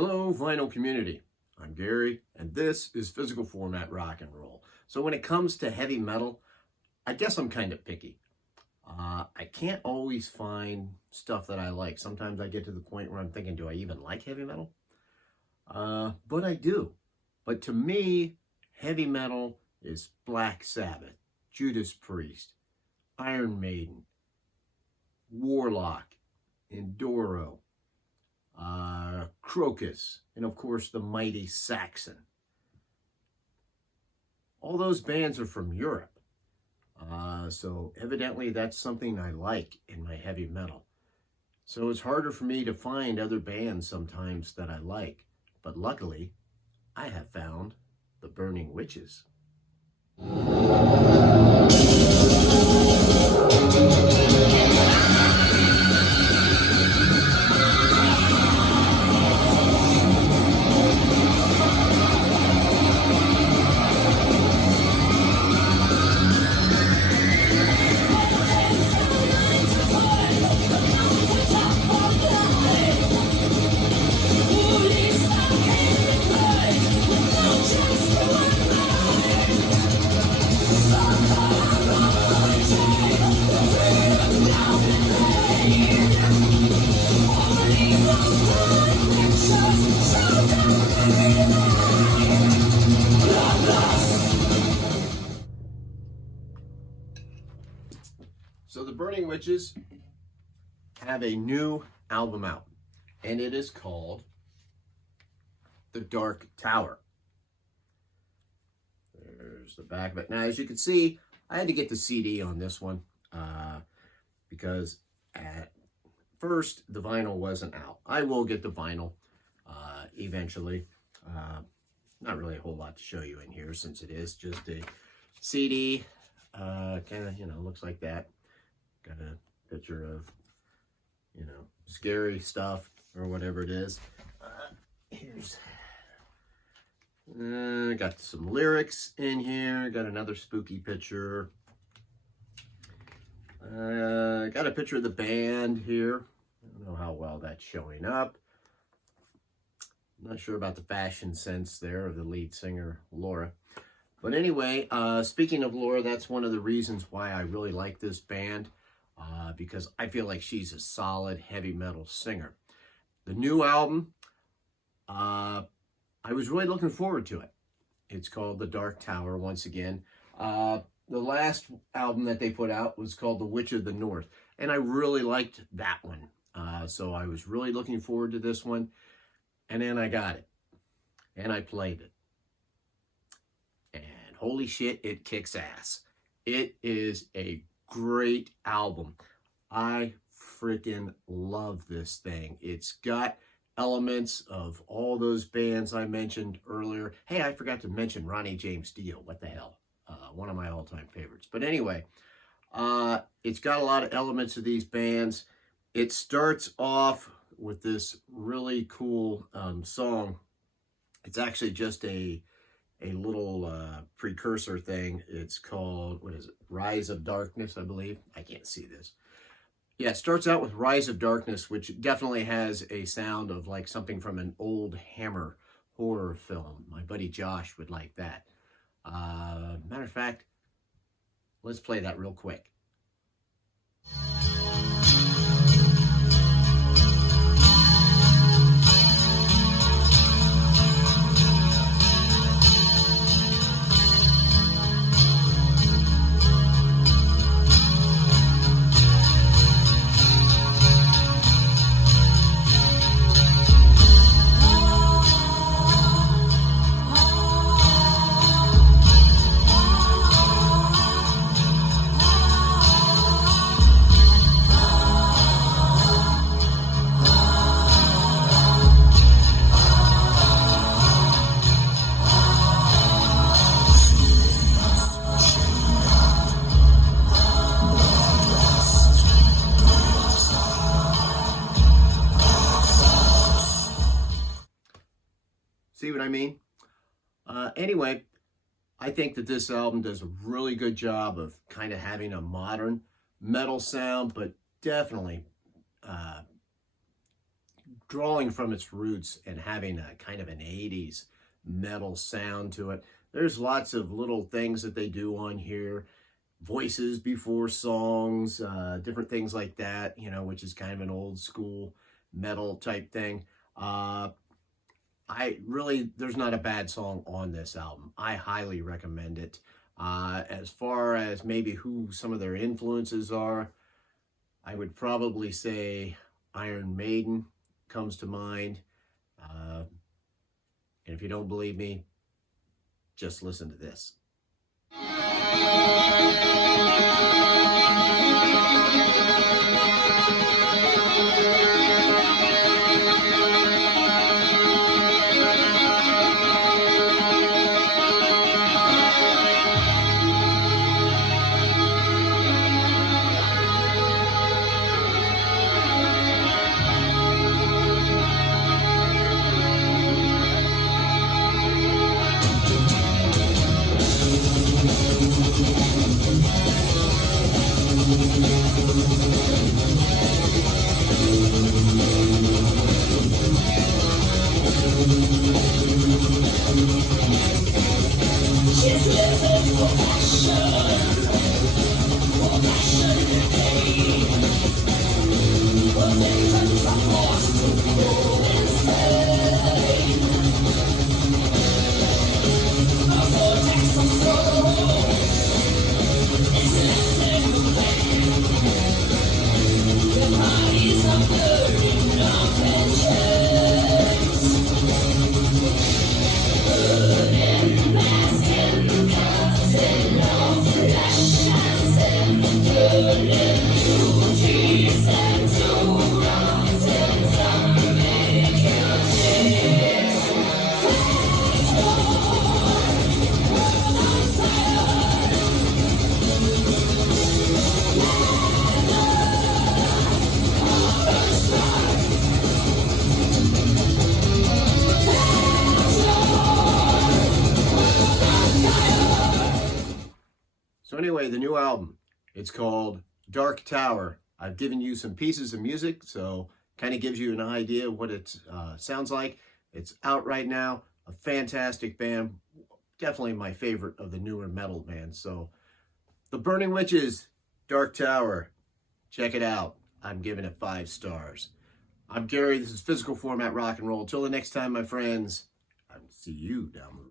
Hello, vinyl community. I'm Gary, and this is Physical Format Rock and Roll. So when it comes to heavy metal, I guess I'm kind of picky. I can't always find stuff that I like. Sometimes I get to the point where I'm thinking, do I even like heavy metal? But I do. But to me, heavy metal is Black Sabbath, Judas Priest, Iron Maiden, Warlock, Enduro, Crocus, and of course the mighty Saxon. All those bands are from Europe. So evidently that's something I like in my heavy metal. So it's harder for me to find other bands sometimes that I like. But luckily, I have found the Burning Witches. So the Burning Witches have a new album out, and it is called The Dark Tower. There's the back of it. Now, as you can see, I had to get the CD on this one because at first the vinyl wasn't out. I will get the vinyl eventually. Not really a whole lot to show you in here since it is just a CD. Kind of, looks like that. Got a picture of, scary stuff or whatever it is. Here's, got some lyrics in here. Got another spooky picture. Got a picture of the band here. I don't know how well that's showing up. I'm not sure about the fashion sense there of the lead singer, Laura. But anyway, speaking of Laura, that's one of the reasons why I really like this band. Because I feel like she's a solid heavy metal singer. The new album, I was really looking forward to it. It's called The Dark Tower, once again. The last album that they put out was called The Witch of the North, and I really liked that one. So I was really looking forward to this one, and then I got it, and I played it. And holy shit, it kicks ass. It is a great album. I freaking love this thing. It's got elements of all those bands I mentioned earlier. Hey, I forgot to mention Ronnie James Dio. What the hell? One of my all-time favorites. But anyway, it's got a lot of elements of these bands. It starts off with this really cool song. It's actually just a little precursor thing. It's called, what is it? Rise of Darkness, I believe. I can't see this. Yeah, it starts out with Rise of Darkness, which definitely has a sound of like something from an old Hammer horror film. My buddy Josh would like that. Matter of fact, let's play that real quick. See what I mean? Anyway, I think that this album does a really good job of kind of having a modern metal sound, but definitely drawing from its roots and having a kind of an 80s metal sound to it. There's lots of little things that they do on here, voices before songs, different things like that, you know, which is kind of an old school metal type thing. There's not a bad song on this album. I highly recommend it. As far as maybe who some of their influences are, I would probably say Iron Maiden comes to mind. And if you don't believe me, just listen to this. So anyway, the new album, it's called Dark Tower. I've given you some pieces of music, so kind of gives you an idea of what it sounds like. It's out right now, a fantastic band, definitely my favorite of the newer metal bands. So The Burning Witches, Dark Tower, check it out. I'm giving it 5 stars. I'm Gary, this is Physical Format Rock and Roll. Till the next time, my friends, I will see you down the road.